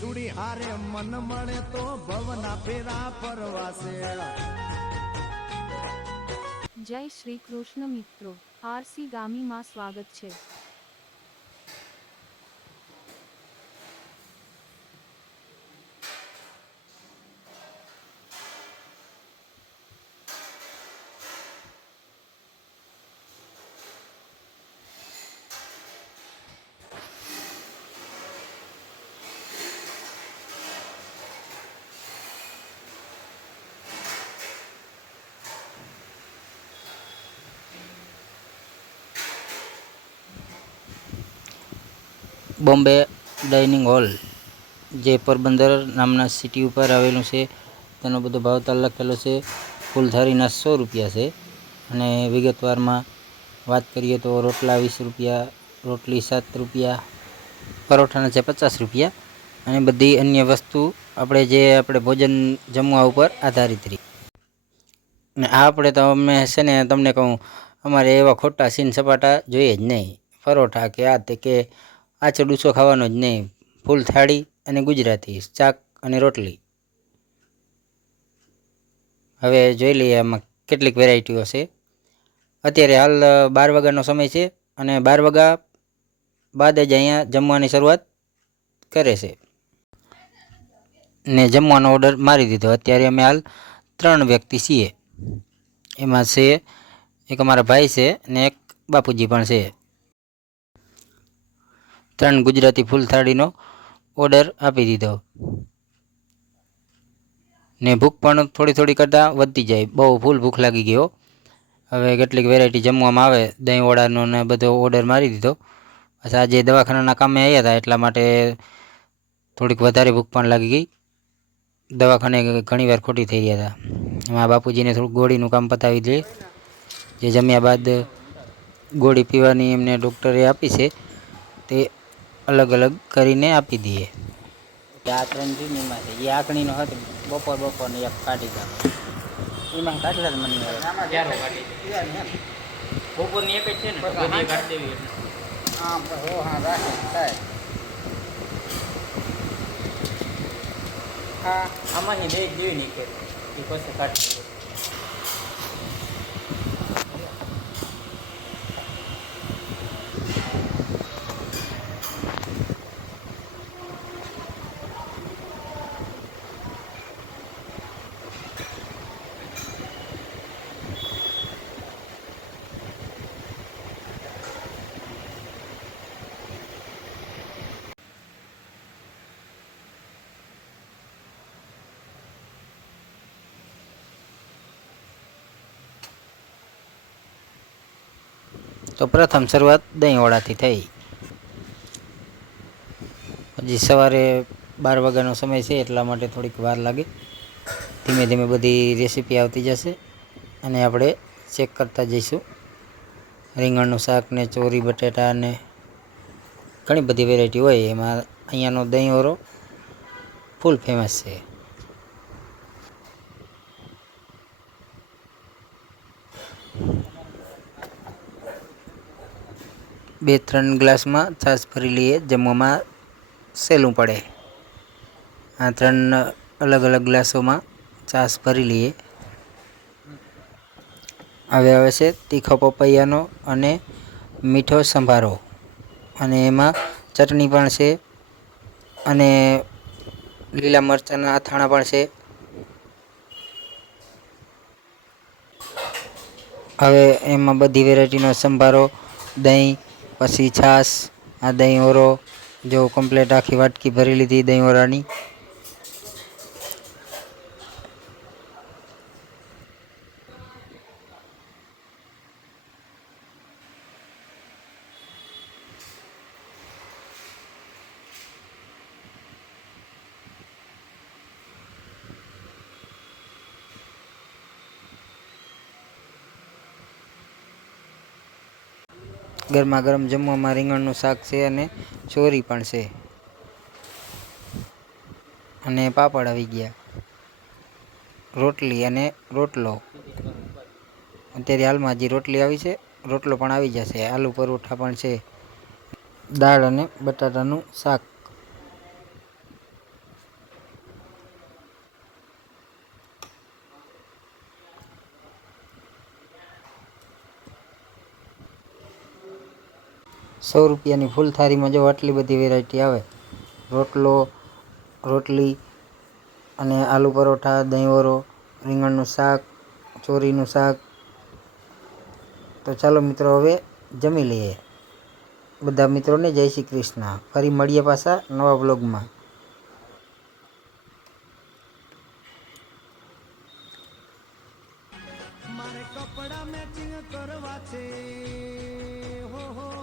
ચૂડી હારે મન મળે તો ભવના ફેરા પરવાસે જય શ્રી કૃષ્ણ મિત્રો. આરસી ગામીમાં સ્વાગત છે. બોમ્બે ડાઇનિંગ હોલ, જે પોરબંદર નામના સિટી ઉપર આવેલું છે. તેનો બધો ભાવતાલ લખેલો છે. ફૂલ થાળીના સો રૂપિયા છે. અને વિગતવારમાં વાત કરીએ તો રોટલા વીસ રૂપિયા, રોટલી સાત રૂપિયા, પરોઠાના છે પચાસ રૂપિયા અને બધી અન્ય વસ્તુ આપણે જે આપણે ભોજન જમવા ઉપર આધારિત રહી. અને આ આપણે તો અમે છે ને તમને કહું, અમારે એવા ખોટા સીન સપાટા જોઈએ જ નહીં. પરોઠા કે આ તે કે આચો ડૂસો ખાવાનો જ નહીં. ફૂલ થાળી અને ગુજરાતી, શાક અને રોટલી. હવે જોઈ લઈએ આમાં કેટલીક વેરાયટીઓ છે. અત્યારે હાલ બાર વાગ્યાનો સમય છે અને બાર વાગ્યા બાદ જ અહીંયા જમવાની શરૂઆત કરે છે. ને જમવાનો ઓર્ડર મારી દીધો. અત્યારે અમે હાલ ત્રણ વ્યક્તિ છીએ. એમાં છે, એક અમારા ભાઈ છે ને એક બાપુજી પણ છે. ત્રણ ગુજરાતી ફૂલ થાળીનો ઓર્ડર આપી દીધો. ને ભૂખ પણ થોડી થોડી કરતાં વધતી જાય. બહુ ફૂલ ભૂખ લાગી ગયો હવે કેટલીક વેરાયટી જમવામાં આવે. દહીં વડાનો ને બધો ઓર્ડર મારી દીધો. પછી આજે દવાખાનાના કામે આવ્યા હતા એટલા માટે થોડીક વધારે ભૂખ પણ લાગી ગઈ. દવાખાને ઘણી વાર ખોટી થઈ ગયા હતા એમાં બાપુજીને થોડુંક ગોળીનું કામ પતાવી દે જે જમ્યા બાદ ગોળી પીવાની એમને ડૉક્ટરે આપી છે. તે અલગ અલગ કરીને આપી દઈએ. આ ત્રણ જૂનીમાં છે. એ આકણીનો હતો. બપોર બપોરને એક કાઢી દો. એમાં કાઢલા જ મને ક્યારે કાઢી બપોરની એક જ છે ને બધી કાઢી દેવી હા હો હા રાખે થાય. હા આમાંથી બે જ દેવી નીકળે એ પછી કાઢી તો પ્રથમ શરૂઆત દહીંવડાથી થઈ. હજી સવારે બાર વાગ્યાનો સમય છે એટલા માટે થોડીક વાર લાગે. ધીમે ધીમે બધી રેસીપી આવતી જશે અને આપણે ચેક કરતા જઈશું. રીંગણનું શાક ને ચોરી, બટેટા ને ઘણી બધી વેરાયટી હોય. એમાં અહીંયાનો દહીં ઓરો ફૂલ ફેમસ છે. બે ત્રણ ગ્લાસમાં છાશ ભરી લઈએ, જમવામાં સહેલું પડે. આ ત્રણ અલગ અલગ ગ્લાસોમાં છાશ ભરી લઈએ. હવે આવે છે તીખો પપૈયાનો અને મીઠો સંભારો. અને એમાં ચટણી પણ છે અને લીલા મરચાંના અથાણા પણ છે. હવે એમાં બધી વેરાયટીનો સંભારો, દહીં પછી છાશ આ દહીં ઓરો જો કમ્પ્લેટ આખી વાટકી ભરી લીધી દહીં ઓરાની. ગરમા ગરમ જમવામાં રીંગણનું શાક છે અને ચોરી પણ છે. અને પાપડ આવી ગયા. રોટલી અને રોટલો. અત્યારે હાલમાં હજી રોટલી આવી છે, રોટલો પણ આવી જશે. આલુ પરોઠા પણ છે. દાળ અને બટાટાનું શાક. સો રૂપિયાની ફૂલ થાળીમાં જો આટલી બધી વેરાયટી આવે. રોટલો, રોટલી અને આલુ પરોઠા દહીંવરો રીંગણનું શાક, ચોરીનું શાક. તો ચાલો મિત્રો, હવે જમી લઈએ. બધા મિત્રોને જય શ્રી કૃષ્ણ. ફરી મળીએ પાછા નવા બ્લોગમાં મારે કપડા મેચિંગ કરવા છે. હો હો.